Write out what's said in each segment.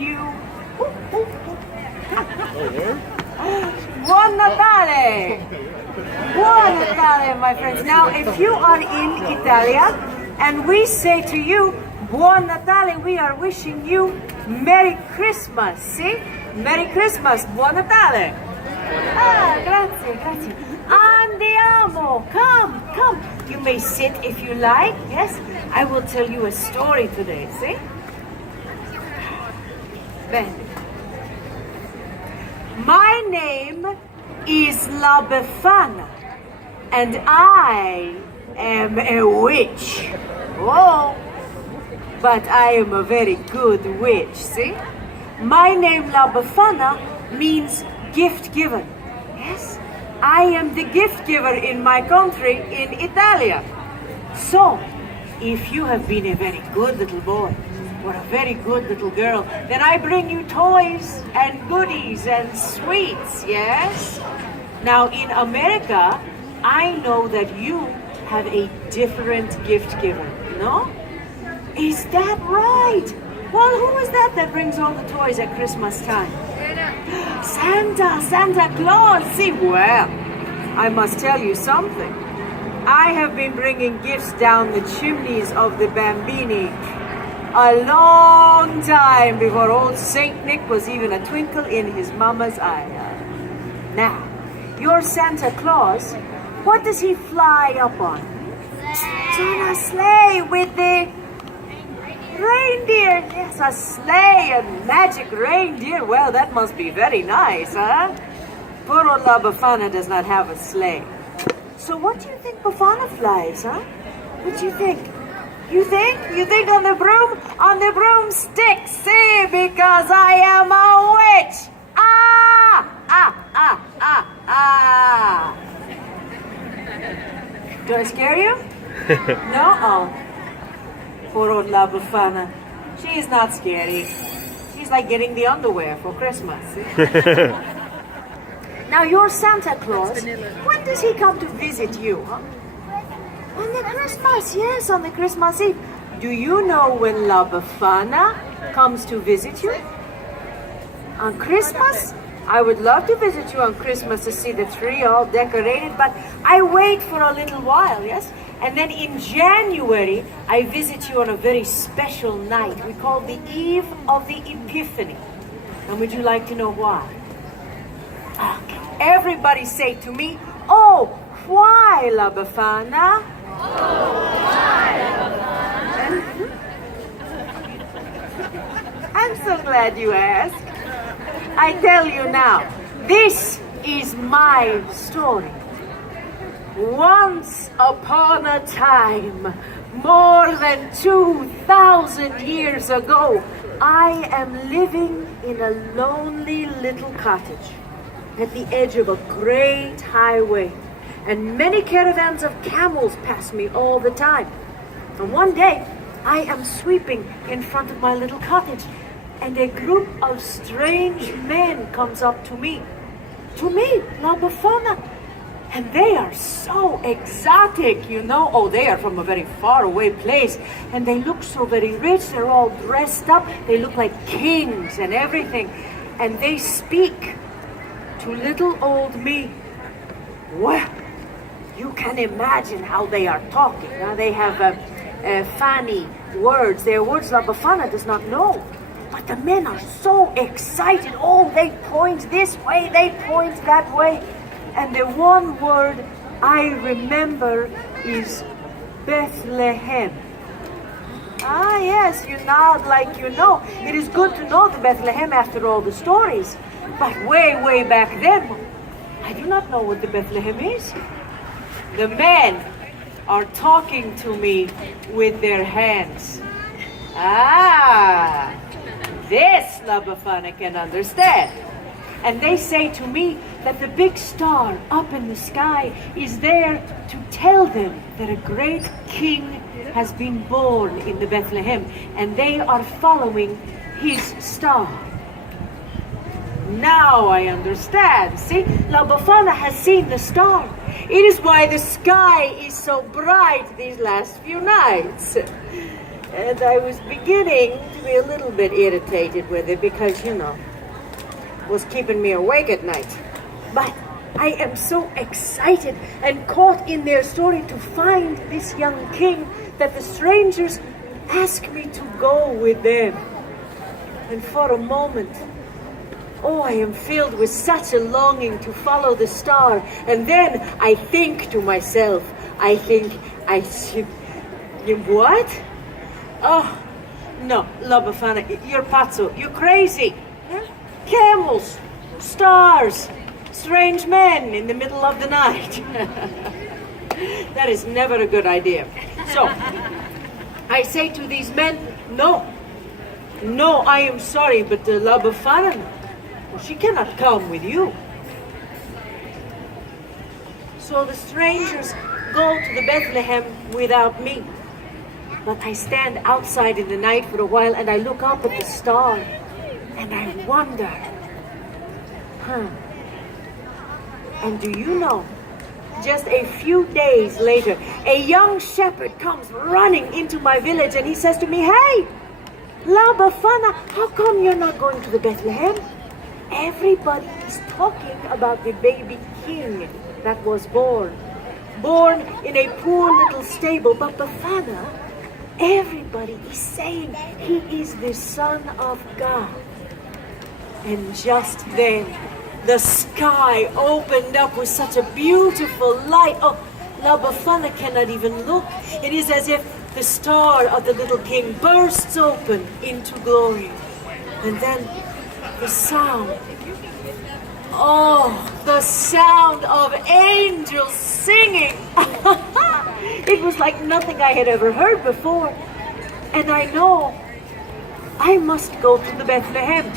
you Buon Natale! Buon Natale, my friends. Now, if you are in Italia and we say to you, Buon Natale, we are wishing you Merry Christmas. See? Merry Christmas. Buon Natale. Ah, grazie, grazie. Andiamo. Come, come. You may sit if you like. Yes, I will tell you a story today. See? Bene. My name is La Bafana, and I am a witch. Oh, but I am a very good witch, see? My name La Bafana means gift giver. Yes, I am the gift giver in my country, in Italia. So, if you have been a very good little boy, or a very good little girl, then I bring you toys and goodies and sweets, yes? Now in America, I know that you have a different gift giver, no? Is that right? Well, who is that brings all the toys at Christmas time? Santa Claus, see, well, I must tell you something. I have been bringing gifts down the chimneys of the Bambini a long time before old Saint Nick was even a twinkle in his mama's eye. Now, your Santa Claus, what does he fly up on? On a sleigh with the reindeer. Yes, a sleigh, a magic reindeer. Well, that must be very nice, huh? Poor old La Bafana does not have a sleigh. So what do you think Bafana flies, huh? What do you think? You think? You think on the broom? On the broomstick, see, because I am a witch. Ah! Do I scare you? No? Oh. Poor old La Bafana. She is not scary. She's like getting the underwear for Christmas. Now your Santa Claus, when does he come to visit you, huh? On the Christmas, yes, on the Christmas Eve. Do you know when La Bafana comes to visit you? On Christmas? I would love to visit you on Christmas to see the tree all decorated, but I wait for a little while, yes? And then in January, I visit you on a very special night. We call the Eve of the Epiphany. And would you like to know why? Okay. Everybody say to me, oh, why, La Bafana? I'm so glad you asked. I tell you now, this is my story. Once upon a time, more than 2,000 years ago, I am living in a lonely little cottage at the edge of a great highway. And many caravans of camels pass me all the time. And one day, I am sweeping in front of my little cottage, and a group of strange men comes up to me, La Bafana. And they are so exotic, you know. Oh, they are from a very far away place, and they look so very rich. They're all dressed up. They look like kings and everything. And they speak to little old me. Well, you can imagine how they are talking. Now they have funny words. They're words La Bafana does not know. But the men are so excited. Oh, they point this way, they point that way. And the one word I remember is Bethlehem. Ah, yes, you nod like you know. It is good to know the Bethlehem after all the stories. But way, way back then, I do not know what the Bethlehem is. The men are talking to me with their hands. Ah, this La Bafana can understand. And they say to me that the big star up in the sky is there to tell them that a great king has been born in the Bethlehem, and they are following his star. Now I understand. See, La Bafana has seen the star. It is why the sky is so bright these last few nights. And I was beginning to be a little bit irritated with it because, was keeping me awake at night. But I am so excited and caught in their story to find this young king that the strangers ask me to go with them. And for a moment, I am filled with such a longing to follow the star. And then I think to myself, I should, what? Oh, no, La Bafana, you're pazzo, you're crazy. Huh? Camels, stars, strange men in the middle of the night. That is never a good idea. So, I say to these men, no, I am sorry, but La Bafana, she cannot come with you. So the strangers go to the Bethlehem without me. But I stand outside in the night for a while and I look up at the star and I wonder, And do you know, just a few days later, a young shepherd comes running into my village and he says to me, hey, La Bafana, how come you're not going to the Bethlehem? Everybody is talking about the baby king that was born in a poor little stable. But Bafana, everybody is saying he is the Son of God. And just then, the sky opened up with such a beautiful light. Oh, La Bafana cannot even look. It is as if the star of the little king bursts open into glory. And then the sound. The sound of angels singing. It was like nothing I had ever heard before. And I know I must go to the Bethlehem.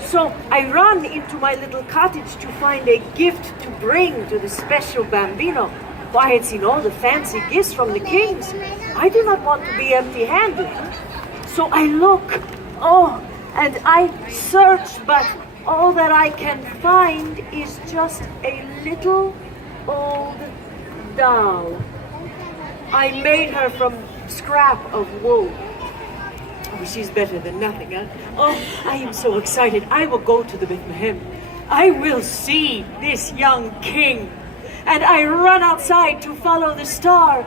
So I run into my little cottage to find a gift to bring to the special bambino. I had seen all the fancy gifts from the kings. I do not want to be empty-handed. So I look, and I search, but all that I can find is just a little old doll. I made her from scrap of wool. She's better than nothing, huh? I am so excited. I will go to the Bethlehem. I will see this young king. And I run outside to follow the star.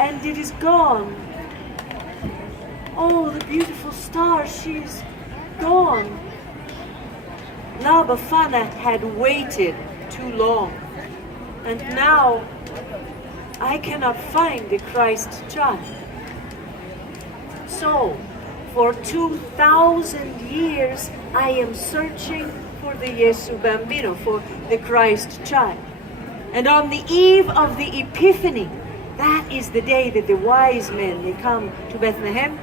And it is gone. Oh, the beautiful star, she's gone. La Bafana had waited too long. And now I cannot find the Christ child. So, for 2,000 years, I am searching for the Yesu Bambino, for the Christ child. And on the eve of the Epiphany, that is the day that the wise men, they come to Bethlehem,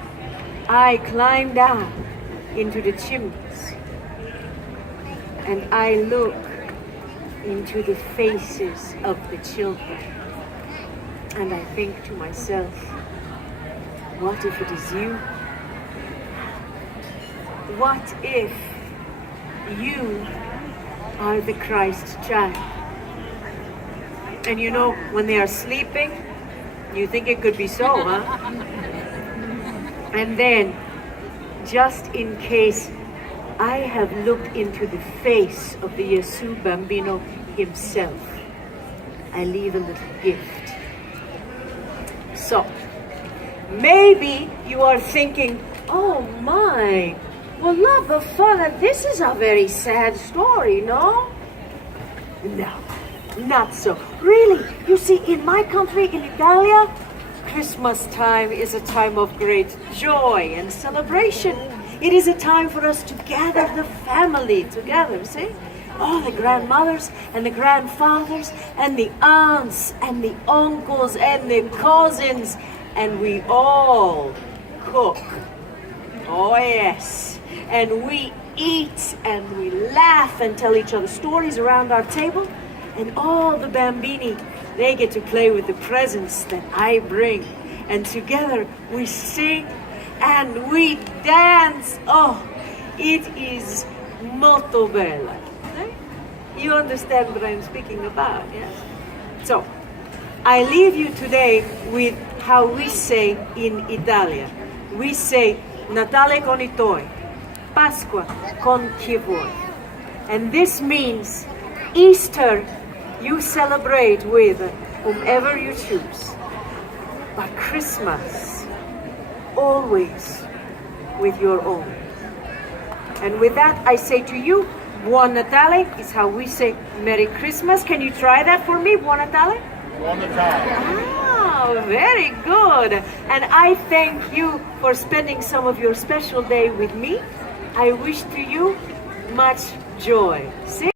I climb down into the chimneys and I look into the faces of the children. And I think to myself, what if it is you? What if you are the Christ child? And when they are sleeping, you think it could be so, huh? And then, just in case I have looked into the face of the Yesu Bambino himself, I leave a little gift. So, maybe you are thinking, oh my, well, La Bafana, this is a very sad story, no? No, not so. Really, you see, in my country, in Italia, Christmas time is a time of great joy and celebration. It is a time for us to gather the family together, see? All the grandmothers and the grandfathers and the aunts and the uncles and the cousins, and we all cook. Oh yes, and we eat and we laugh and tell each other stories around our table, and all the bambini, they get to play with the presents that I bring, and together we sing and we dance. Oh, it is molto bella. You understand what I'm speaking about, yes? So, I leave you today with how we say in Italia. We say Natale con i tuoi, Pasqua con chi vuoi. And this means Easter you celebrate with whomever you choose, but Christmas always with your own. And with that, I say to you, Buon Natale is how we say Merry Christmas. Can you try that for me? Buon Natale? Buon Natale. Ah, very good. And I thank you for spending some of your special day with me. I wish to you much joy. See?